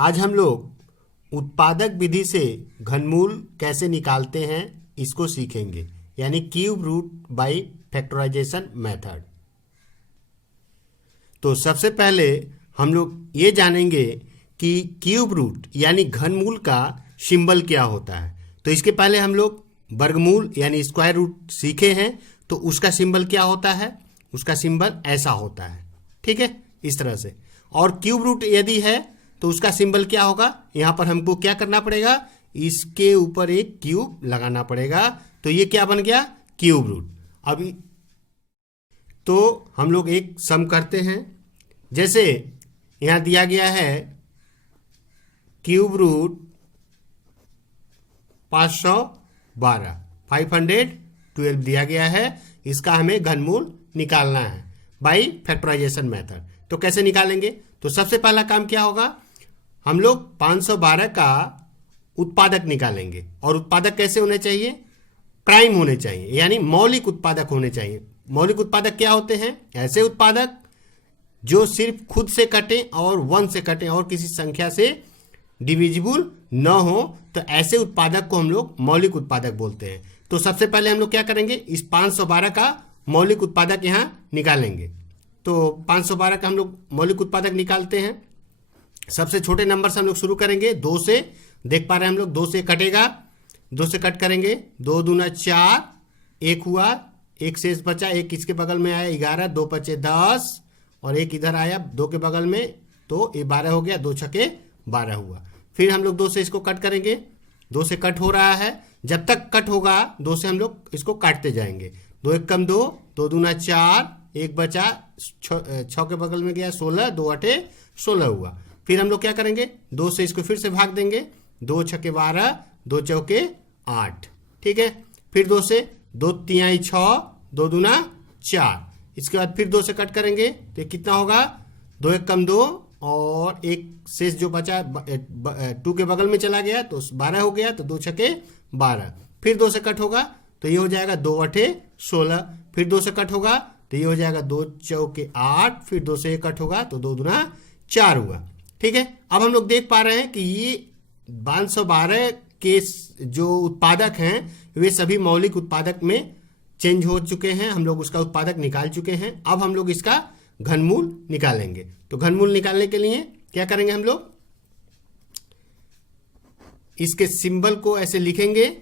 आज हम लोग उत्पादक विधि से घनमूल कैसे निकालते हैं इसको सीखेंगे, यानी cube root by factorisation method. तो सबसे पहले हम लोग ये जानेंगे कि क्यूब रूट यानी घनमूल का सिंबल क्या होता है। तो इसके पहले हम लोग वर्गमूल यानी स्क्वायर रूट सीखे हैं, तो उसका सिंबल क्या होता है, उसका सिंबल ऐसा होता है, ठीक है, इस तरह से। और क्यूब रूट यदि है तो उसका सिंबल क्या होगा, यहाँ पर हमको क्या करना पड़ेगा, इसके ऊपर एक क्यूब लगाना पड़ेगा, तो ये क्या बन गया, क्यूब रूट। अभी तो हम लोग एक सम करते हैं, जैसे यहाँ दिया गया है क्यूब रूट 512 दिया गया है, इसका हमें घनमूल निकालना है बाय फैक्टराइजेशन मेथड। तो कैसे निकालेंगे, तो सबसे पहला काम क्या होगा, हम लोग 512 का उत्पादक निकालेंगे। और उत्पादक कैसे होने चाहिए, प्राइम होने चाहिए, यानी मौलिक उत्पादक होने चाहिए। मौलिक उत्पादक क्या होते हैं, ऐसे उत्पादक जो सिर्फ खुद से कटे और 1 से कटे और किसी संख्या से डिविजिबल न हो, तो ऐसे उत्पादक को हम लोग मौलिक उत्पादक बोलते हैं। तो सबसे पहले हम लोग क्या करेंगे, इस 512 का मौलिक उत्पादक यहाँ निकालेंगे। तो 512 का हम लोग मौलिक उत्पादक निकालते हैं। सबसे छोटे नंबर से हम लोग शुरू करेंगे, 2 से। देख पा रहे हैं हम लोग 2 से कटेगा, 2 से कट करेंगे, 2 दूना 4, 1 हुआ, 1 शेष बचा, 1 इसके बगल में आया 11, 2 बचे 10 और 1 इधर आया 2 के बगल में, तो ये 12 हो गया, 2 छके 12 हुआ। फिर हम लोग 2 से इसको कट करेंगे, 2 से कट हो रहा है, जब तक कट होगा 2 से हम लोग इसको काटते जाएंगे। 2 एक कम 2, 2 दूना 4, 1 बचा, 6 के बगल में गया 16, 2 अठे 16 हुआ। फिर हम लोग क्या करेंगे, 2 से इसको फिर से भाग देंगे, 2 छके 12, 2 चौके 8, ठीक है। फिर 2 से 2 तिहाई 6, 2 दूना 4, इसके बाद फिर 2 से कट करेंगे, तो कितना होगा, 2 एक कम 2 और 1 शेष जो बचा 2 के बगल में चला गया तो 12 हो गया, तो 2 छके 12। फिर 2 से कट होगा तो ये हो जाएगा 2 अठे 16। फिर 2 से कट होगा तो ये हो जाएगा 2 चौके 8। फिर 2 से कट होगा तो 2 दूना 4 हुआ, ठीक है। अब हम लोग देख पा रहे हैं कि ये 512 के जो उत्पादक हैं वे सभी मौलिक उत्पादक में चेंज हो चुके हैं, हम लोग उसका उत्पादक निकाल चुके हैं। अब हम लोग इसका घनमूल निकालेंगे। तो घनमूल निकालने के लिए क्या करेंगे, हम लोग इसके सिंबल को ऐसे लिखेंगे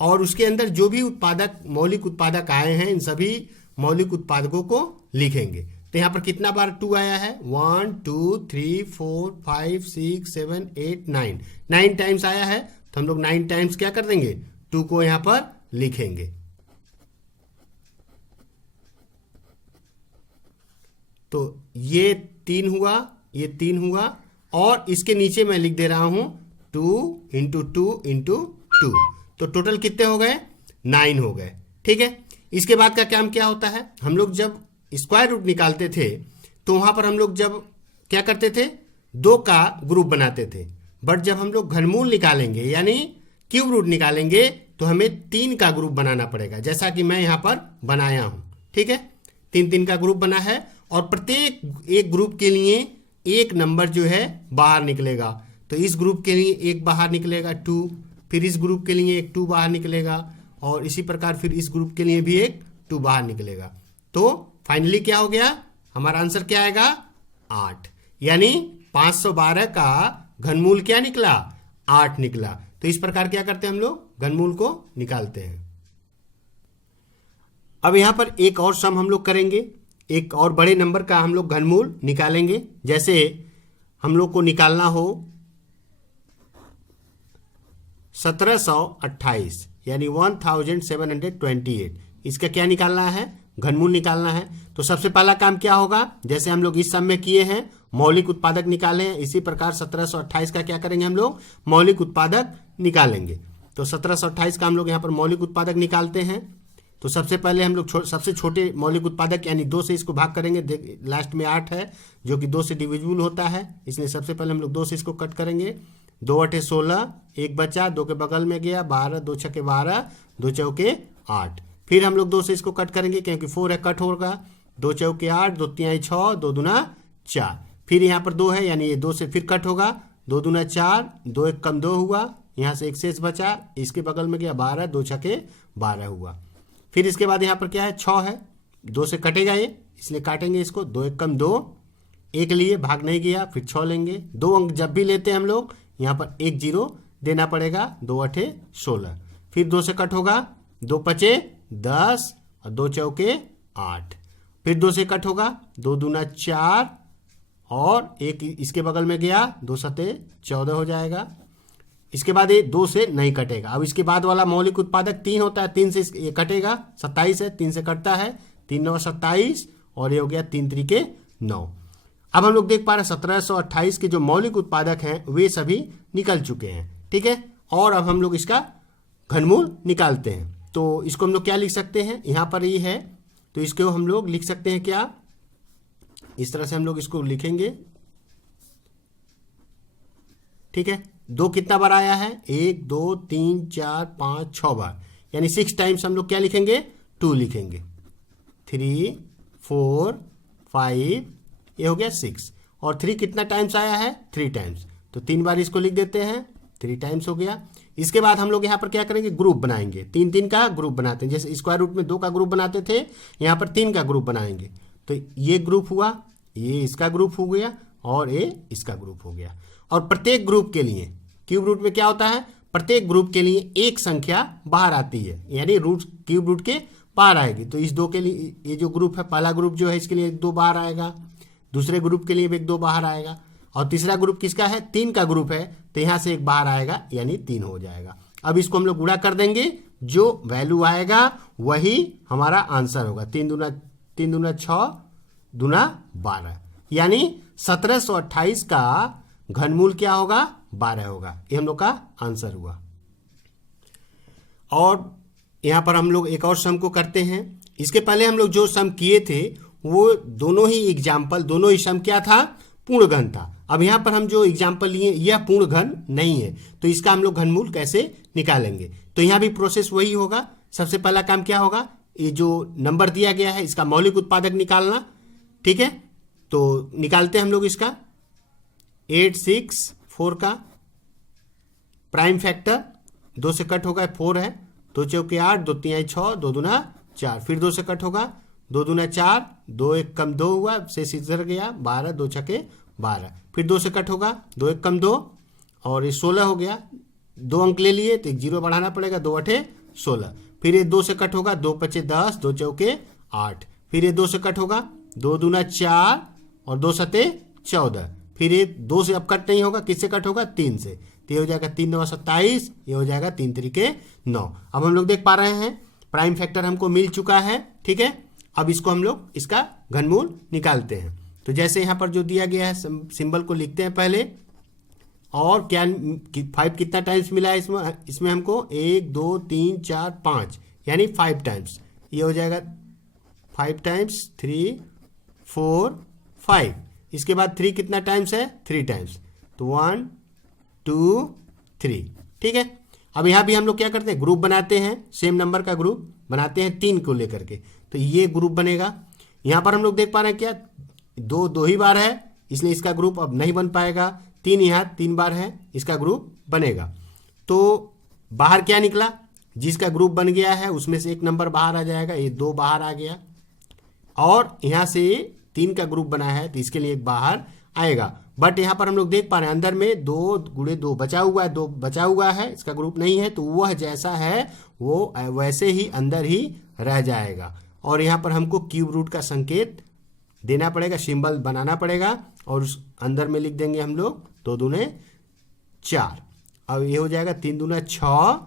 और उसके अंदर जो भी उत्पादक मौलिक उत्पादक आए हैं इन सभी मौलिक उत्पादकों को लिखेंगे। तो यहाँ पर कितना बार 2 आया है, 1 2 3 4 5 6 7 8 9 टाइम्स आया है, तो हम लोग 9 टाइम्स क्या कर देंगे, 2 को यहाँ पर लिखेंगे। तो ये 3 हुआ, ये 3 हुआ, और इसके नीचे मैं लिख दे रहा हूं 2 इंटू 2 इंटू 2, तो टोटल कितने हो गए, 9 हो गए, ठीक है। इसके बाद का काम क्या होता है, हम लोग जब स्क्वायर रूट निकालते थे तो वहां पर हम लोग जब क्या करते थे, 2 का ग्रुप बनाते थे। बट जब हम लोग घनमूल निकालेंगे यानी क्यूब रूट निकालेंगे तो हमें 3 का ग्रुप बनाना पड़ेगा, जैसा कि मैं यहाँ पर बनाया हूं, ठीक है। 3 का ग्रुप बना है और प्रत्येक एक ग्रुप के लिए एक नंबर जो है बाहर निकलेगा। तो इस ग्रुप के लिए एक बाहर निकलेगा 2, फिर इस ग्रुप के लिए एक 2 बाहर निकलेगा, और इसी प्रकार फिर इस ग्रुप के लिए भी एक 2 बाहर निकलेगा। तो फाइनली क्या हो गया, हमारा आंसर क्या आएगा, 8, यानी 512 का घनमूल क्या निकला, 8 निकला। तो इस प्रकार क्या करते हैं, हम लोग घनमूल को निकालते हैं। अब यहां पर एक और सम हम लोग करेंगे, एक और बड़े नंबर का हम लोग घनमूल निकालेंगे। जैसे हम लोग को निकालना हो 1728 यानी 1728, इसका क्या निकालना है, घनमूल निकालना है। तो सबसे पहला काम क्या होगा, जैसे हम लोग इस सम में किए हैं मौलिक उत्पादक निकाले हैं, इसी प्रकार 1728 का क्या करेंगे, हम लोग मौलिक उत्पादक निकालेंगे। तो 1728 का हम लोग यहाँ पर मौलिक उत्पादक निकालते हैं। तो सबसे पहले हम लोग सबसे छोटे मौलिक उत्पादक यानी 2 से इसको भाग करेंगे, लास्ट में 8 है जो कि 2 से डिविजिबल होता है, इसलिए सबसे पहले हम लोग 2 से इसको कट करेंगे, 2 अठे 16, 1 बचा, 2 के बगल में गया 12, 2 छके 12, 2 चौके 8। फिर हम लोग 2 से इसको कट करेंगे क्योंकि 4 है, कट होगा, 2 चौके 8, 2 तिहाई 6, 2 दूना 4। फिर यहाँ पर 2 है, यानी ये 2 से फिर कट होगा, 2 दूना 4, 2 एक कम 2 हुआ, यहाँ से एक शेष बचा, इसके बगल में गया 12, 2 छके 12 हुआ। फिर इसके बाद यहाँ पर क्या है, 6 है, 2 से कटेगा ये, इसलिए काटेंगे इसको, 2 एक कम 2, एक लिए भाग नहीं गया, फिर 6 लेंगे। 2 अंक जब भी लेते हैं हम लोग यहाँ पर 1 0 देना पड़ेगा, 2 8 16। फिर 2 से कट होगा, 2 5 10 और 2 चौके 8। फिर 2 से कट होगा, 2 दूना 4 और एक इसके बगल में गया, 2 7 14 हो जाएगा। इसके बाद ये 2 से नहीं कटेगा। अब इसके बाद वाला मौलिक उत्पादक 3 होता है, 3 से ये कटेगा, 27 है, 3 से कटता है, 3 9 27 और ये हो गया 3 3 9। अब हम लोग देख पा रहे हैं 1728 के जो मौलिक उत्पादक हैं वे सभी निकल चुके हैं, ठीक है। और अब हम लोग इसका घनमूल निकालते हैं। तो इसको हम लोग क्या लिख सकते हैं, यहाँ पर ये है तो इसको हम लोग लिख सकते हैं क्या, इस तरह से हम लोग इसको लिखेंगे, ठीक है। 2 कितना बार आया है, 1 2 3 4 5 6 बार, यानी 6 टाइम्स हम लोग क्या लिखेंगे, 2 लिखेंगे। 3 4 5 ये हो गया 6, और 3 कितना टाइम्स आया है, 3 टाइम्स, तो 3 बार इसको लिख देते हैं, 3 टाइम्स हो गया। इसके बाद हम लोग यहाँ पर क्या करेंगे, ग्रुप बनाएंगे, 3 3 का ग्रुप बनाते हैं, जैसे स्क्वायर रूट में 2 का ग्रुप बनाते थे, यहाँ पर 3 का ग्रुप बनाएंगे। तो ये ग्रुप हुआ, ये इसका ग्रुप हो गया और ये इसका ग्रुप हो गया। और प्रत्येक ग्रुप के लिए क्यूब रूट में क्या होता है, प्रत्येक ग्रुप के लिए एक संख्या बाहर आती है, यानी रूट क्यूब रूट के बाहर आएगी। तो इस 2 के लिए ये जो ग्रुप है, पहला ग्रुप जो है इसके लिए 2 बाहर आएगा, दूसरे ग्रुप के लिए भी 2 बाहर आएगा, और तीसरा ग्रुप किसका है, 3 का ग्रुप है, तो यहाँ से 1 बाहर आएगा, यानी 3 हो जाएगा। अब इसको हम लोग गुणा कर देंगे, जो वैल्यू आएगा वही हमारा आंसर होगा। 3 दूना 6 दूना 12, यानी 1728 का घनमूल क्या होगा, 12 होगा। ये हम लोग का आंसर हुआ। और यहाँ पर हम लोग एक और सम को करते हैं। इसके पहले हम लोग जो सम किए थे वो दोनों ही एग्जाम्पल, दोनों ही सम क्या था, पूर्ण घन था। अब यहाँ पर हम जो एग्जाम्पल लिए यह पूर्ण घन नहीं है, तो इसका हम लोग घनमूल कैसे निकालेंगे। तो यहाँ भी प्रोसेस वही होगा। सबसे पहला काम क्या होगा, ये जो नंबर दिया गया है इसका मौलिक उत्पादक निकालना, ठीक है। तो निकालते हैं हम लोग इसका 864 का प्राइम फैक्टर, 2 से कट होगा 4 है, 2 चौके 8, 2 3 6, 2 दूना 4, फिर 2 से कट होगा, 2 दूना 4, 2 एक कम 2 हुआ, से इधर गया 12, 2 छके 12, फिर 2 से कट होगा, 2 एक कम 2 और ये 16 हो गया। 2 अंक ले लिए तो 1 0 बढ़ाना पड़ेगा, 2 8 16, फिर ये 2 से कट होगा, 2 5 10, 2 चौके 8, फिर ये 2 से कट होगा, 2 दूना 4 और 2 7 14, फिर ये 2 से अब कट नहीं होगा, किससे कट होगा, 3 से, तो ये हो जाएगा 3 9 27, ये हो जाएगा 3 3 9। अब हम लोग देख पा रहे हैं प्राइम फैक्टर हमको मिल चुका है, ठीक है। अब इसको हम लोग इसका घनमूल निकालते हैं। तो जैसे यहाँ पर जो दिया गया है सिंबल को लिखते हैं पहले, और क्या 5 कितना टाइम्स मिला है इसमें हमको, 1 2 3 4 5, यानी 5 टाइम्स, ये हो जाएगा 5 टाइम्स 3 4 5। इसके बाद 3 कितना टाइम्स है, 3 टाइम्स, तो 1 2 3, ठीक है। अब यहाँ भी हम लोग क्या करते हैं, ग्रुप बनाते हैं, सेम नंबर का ग्रुप बनाते हैं 3 को लेकर के, तो ये ग्रुप बनेगा। यहाँ पर हम लोग देख पा रहे हैं क्या, 2 ही बार है, इसलिए इसका ग्रुप अब नहीं बन पाएगा। 3 यहाँ 3 बार है, इसका ग्रुप बनेगा। तो बाहर क्या निकला, जिसका ग्रुप बन गया है उसमें से एक नंबर बाहर आ जाएगा, ये 2 बाहर आ गया, और यहाँ से 3 का ग्रुप बना है तो इसके लिए एक बाहर आएगा। बट यहाँ पर हम लोग देख पा रहे हैं अंदर में 2 गुणे 2 बचा हुआ है, 2 बचा हुआ है, इसका ग्रुप नहीं है, तो वह जैसा है वो वैसे ही अंदर ही रह जाएगा। और यहाँ पर हमको क्यूब रूट का संकेत देना पड़ेगा, सिंबल बनाना पड़ेगा, और उस अंदर में लिख देंगे हम लोग 2 दूने 4। अब ये हो जाएगा 3 दूना 6,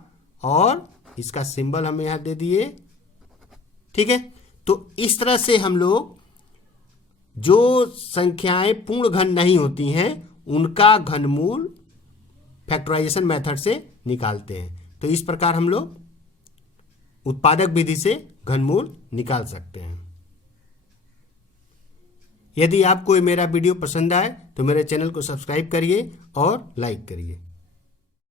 और इसका सिंबल हम यहाँ दे दिए, ठीक है। तो इस तरह से हम लोग जो संख्याएं पूर्ण घन नहीं होती हैं उनका घनमूल फैक्टराइजेशन मेथड से निकालते हैं। तो इस प्रकार हम लोग उत्पादक विधि से घनमूल निकाल सकते हैं। यदि आपको मेरा वीडियो पसंद आए तो मेरे चैनल को सब्सक्राइब करिए और लाइक करिए।